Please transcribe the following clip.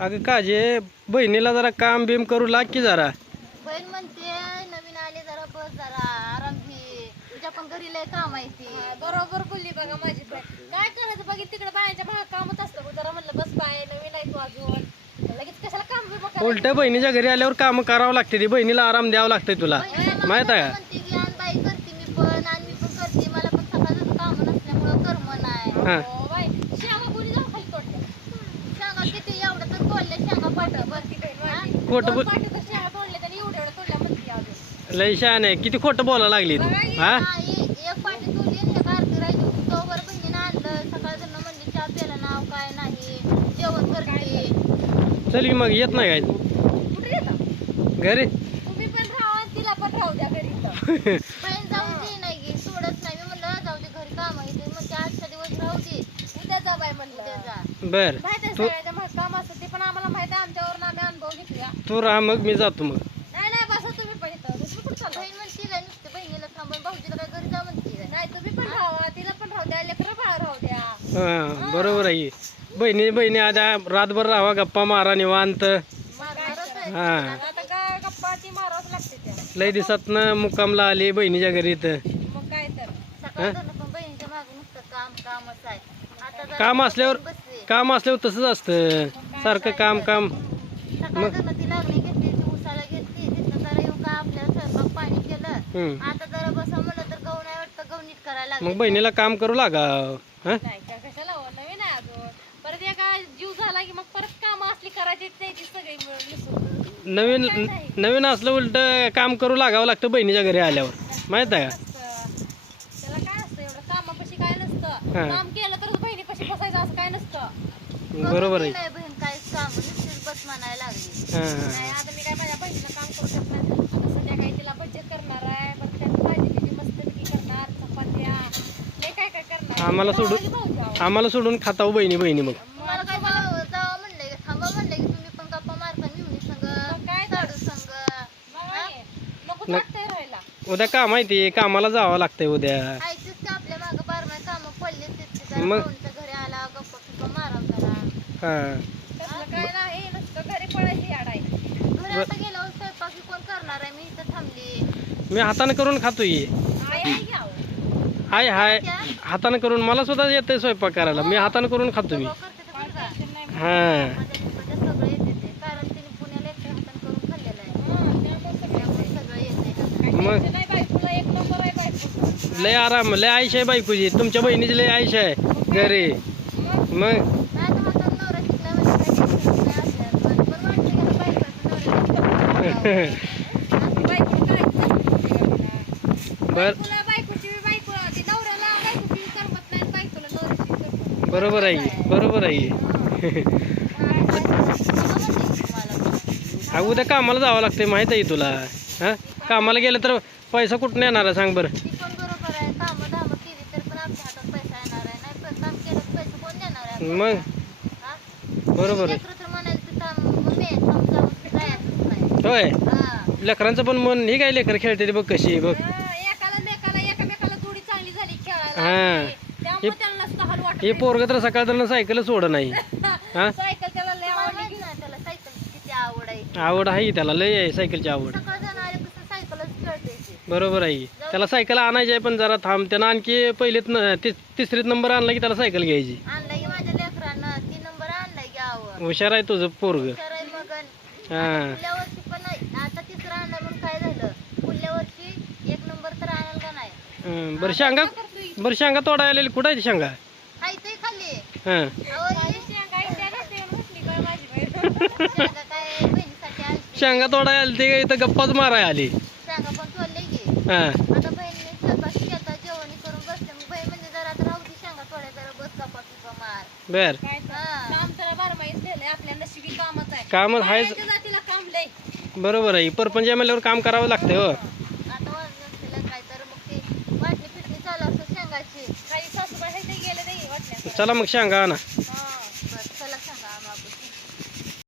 अगं काजे बहिणीला जरा काम बिम करू लाग की जरा. बहीण म्हणते नवीन आले जरा बस जरा आराम घे, तुझ्या पण घरी लय काम आहे ती. बरोबर बोलली बघा माझी बहीण. काय करायचं बघ तिकडे बायांच्या भाग कामच असतं. जरा म्हणलं बस बाय नवीन आहे तू अजून लगेच कशाला काम बी बघा. उलट बहिणीच्या घरी आल्यावर काम करावं लागते ती, बहिणीला आराम द्यावं लागतंय तुला माहित आहे का. म्हणते की आणि बाई करते मी पण आणि मी पण करते, मला पण सकाळचं काम नसल्यामुळं करमन आहे. हा बाई शेंगा कोणी जाऊ खाली तोडल्या. शेंगा किती एवढं तर तोडल्या शेंगा पाठ बरं ती बहीण माझी. खोटं बोल. दोन पाटी तर शेंगा तोडल्या आणि एवढ्या तोडल्या म्हणते अजून. लय शहाण आहे, किती खोटं बोलायला लागली तू. हा एक पाठी तोडली आणि एक अर्धी राहिली होती. तोवर बहिणीनं आणलं सकाळचं म्हणली चहा प्यायला नाव काय नाही, जेवण करते. चल की मग येत नाही काय कुठे येता घरी. तुम्ही पण राहा आणि तिला पण राहू द्या घरी इथं. बहीण जाऊ दे नाही गे सोडत नाही. मी म्हणलं जाऊ दे घरी काम आहे ते, मग आजचा दिवस राहू दे, उद्या जा बाय म्हणलं. उद्या जा. बर माहित आहे तू सगळ्याच्या मागे काम असतं ते पण आम्हाला माहित आहे. आमच्यावर आम्ही अनुभव घेतोया. तू राहा मग मी जातो मग. नाही नाही बसा तुम्ही पण इथं. दुसरी कुठं चालला? बहीण म्हणते काय नुसते बहिणीला थांबून भाऊजीला काय घरी जा म्हणते काय. नाही तुम्ही पण राहा, तिला पण राहू द्या, लेकरं बाळा राहू द्या. हा बरोबर आहे. बहिणी बहिणी आता रातभर राहावा, गप्पा मारा निवांत. मारणारच आहे. हा आता काय गप्पा ती मारावंच लागते त्या. लय दिवसातनं मुक्कामला आली बहिणीच्या घरी इथं. मग काय तर सकाळचं पण बहिणीच्या मागे नुसतं कामच आहे. आता जरा काम असल्यावर बसले. काम असल्यावर तसंच असतं, सारखं काम काम. सकाळचं ती लागली घेतली, ती उसाला घेतली, तिथनं जरा येऊन का आपल्याला स्वयंपाक पाणी केलं. आता जरा बसा म्हणलं तर गहू नाही वाटतं, गहू नीट करायला लागले. मग बहिणीला काम करू लागा. हा नाही त्या कशाला हो, नवीन आहे अजून. परत एका जीव झाला की मग परत काम असली करायची ती सगळी मिळून मिसळून. नवीन नवीन असलं उलट काम करू लागावं लागतं बहिणीच्या घरी आल्यावर माहित आहे का. असतं. त्याला काय असतं एवढं कामापाशी काय नसतं. हा. काम केलं तर बहिणीपाशी बसायचं असं काय नसतं. बरोबर आहे. नाही बहीण काहीच काम नुसतीच बस म्हणायला लागली. हा नाही आता मी काय माझ्या बहिणीला काम करू शकणार. संध्याकाळी तिला बचत करणार आहे. परत त्यात भाजी बिजी मस्तपैकी करणार, चपात्या हे काय काय करणार. आम्हाला सोडून भाजी भाऊ जाऊ. आम्हाला सोडून खाताव बहिणी बहिणी मग. तुम्हाला काय जावं म्हणलंय का, थांबा म्हणलंय की तुम्ही पण गप्पा मारता मिळून संग काय साडू संग. मग आहे. नको वाटतंय राहायला. उद्या काम आहे ते, कामाला जावं लागतंय उद्या. आयचीच का आपल्या मागं बारमाही कामं पडले मग? घरी आला गप्पा फिप्पा मारा जरा. हा तसलं काय नाही नुसतं घरी पडायची याड आहे. घरी आता गेल्यावर स्वयंपाक बी कोण करणार आहे, मी इथं थांबली. मी हाताने करून खातोय. आई आहे घ्यावं. हाय हाय हाताने करून मला सुद्धा येते स्वयंपाक करायला, मी हाताने करून खातो मी. करते ते बरं का. हा माझ्या तिकडच्या सगळं येते ते, कारण तिने पुण्याला एकट्या हाताने करून खाल्लेलं आहे. त्यामुळे सगळं येते. मग नाही बायकोला एक नंबर आहे बायको. लय आराम, लय आयुष आहे बायकोची. तुमच्या बहिणीची लय आयुष आहे घरी. मग नाही तर माझा नवरा शिकला म्हणजे काही टेन्शन नाही असल्यास. पण वाटतं की आता बायकोचं नवऱ्याला बायको काय बर तुला बायकोची बायको ती नवऱ्याला बायकोची करमत नाही बायकोला नवऱ्याची करमत. बरोबर आहे बरोबर आहे. हा उद्या कामाला जावं लागतंय माहित आहे तुला. हा कामाला गेलं तर पैसा कुठून येणार आहे सांग बरं. ती पण बरोबर आहे. कामं धामं केली तर पण आपल्या हातात पैसा येणार आहे. नाही पण काम केलं तर पैसे कोण देणार आहे मग हा? बरोबर आहे. लेकरं तर म्हणायला की थांब मम्मी थांब जाऊन जायचंच नाही. होय हा. लेकरांचं पण मन ही काय लेकर खेळते ते बघ कशी बघ. एकाला लेकाला एकामेकाला जोडी चांगली झाली खेळायला. हा. त्यामुळे त्यांना असं हाल वाटत हे पोरग तर सकाळ तर सायकल सोड नाही. हा सायकल त्याला लय तुम्हाला आवडली. माहिती नाही त्याला सायकलची किती आवड आहे. आवड आहे त्याला, लय आहे सायकलची आवड. सकाळ जाणारे कसं सायकलच खेळते ती. बरोबर आहे. त्याला सायकल आणायची आहे पण जरा थांब. त्यानं आणखी पहिलेत तिसरीत नंबर आणला की त्याला सायकल घ्यायची. आणलं की माझ्या लेकरानं 3 नंबर आणलाय की आवड. हुशार आहे तुझं पोरग. हुशार आहे मगन. हा पुढल्या वर्षी पण नाही. आता तिसरं आणलं म्हणून काय झालं, पुढल्या वर्षी 1 नंबर तर आणाल का नाही. बरं शेंगा तोडायला आलेली कुठं आहे ती शेंगा. हाय ते खाल्ली. हा अहो, ही शेंगा इतक्या नसते म्हटली काय माझी बहीण. शेंगा काय बहिणीसाठी आलती. शेंगा तोडायला आली ते इथं गप्पाच मारायला आली. शेंगा पण तोडले की. हा आता बहिणीने स्वयंपाक केला, जेवण करून बसले. मग बहीण म्हणजे जरा आता राहू दे शेंगा तोडाय, जरा बस गप्पा फिप्पा मार. बर काय तर. हा. काम तर बारमाहीच दिलंय आपल्या नशिबी कामच आहे. कामच आहेच. बायांच्या जातीला काम लय. बरोबर आहे. परपंच म्हणल्यावर काम करावं लागतंय हो. आता वाजलं काय तर मग ते वाटणी फिटणी चालू असतं शेंगाची. काही सासूबाई हे ते गेले नाही वाटण्यात. चला मग शेंगा आणा.